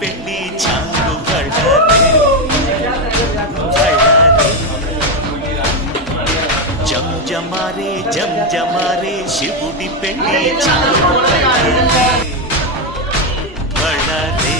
పెళ్లి చాంగు బళ్ళారే బళ్ళారే జంజమారే జంజమారే శివుడి పెళ్లి చాంగు బళ్ళారే బళ్ళారే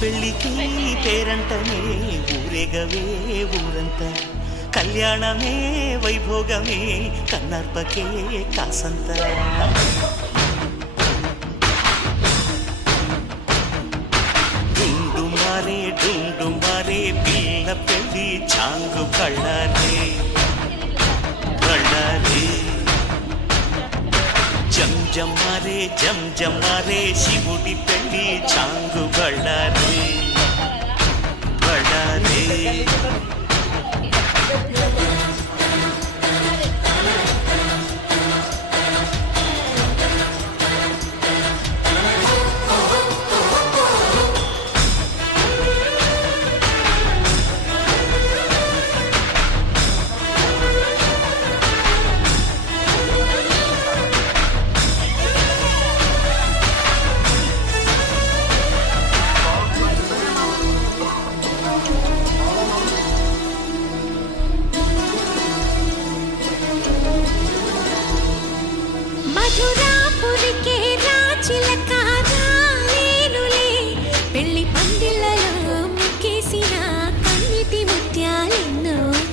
పెళ్ళికి పేరంటనే ఊరేగవే ఊరంతా కళ్యాణమే వైభోగమే కన్నర్పకే కాసంత డుండుమారే డుండుమారే పిల్ల పెళ్లి చాంగు బళ్ళారే బళ్ళారే జంజమారే జంజమారే శివుడి పెళ్లి చాంగు బళ్ళారే బళ్ళారే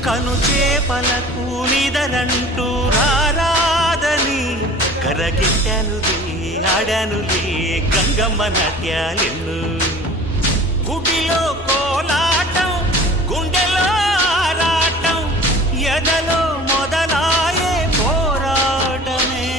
కను చేపలకు నిదరంటూ రారాదని కరగిట్టానులే ఆడానులే గంగమ్మ నాట్యాలెన్ను గుడిలో కోలాటం గుండెలో ఆరాటం ఎదలో మొదలాయే పోరాటమే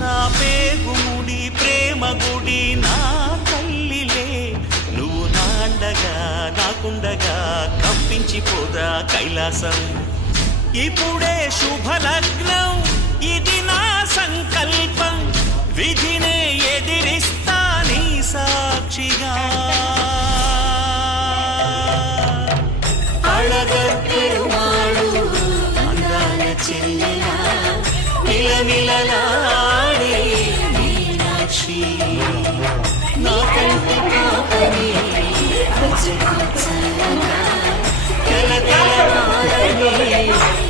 నా పేగుముడి ప్రేమ గుడి నా తల్లిలే నువ్వు నాండగా నాకుండగా కంపించిపోదా కైలాసం ఇప్పుడే శుభలగ్నం ఇది నా సంకల్పం విధినే ఎదిరిస్తా నీ సాక్షిగా అళగర్ పెరుమాళు అందాల చెల్లెలా మిలమిలలాడే మీనాక్షి నా కంటి పాపని కల కల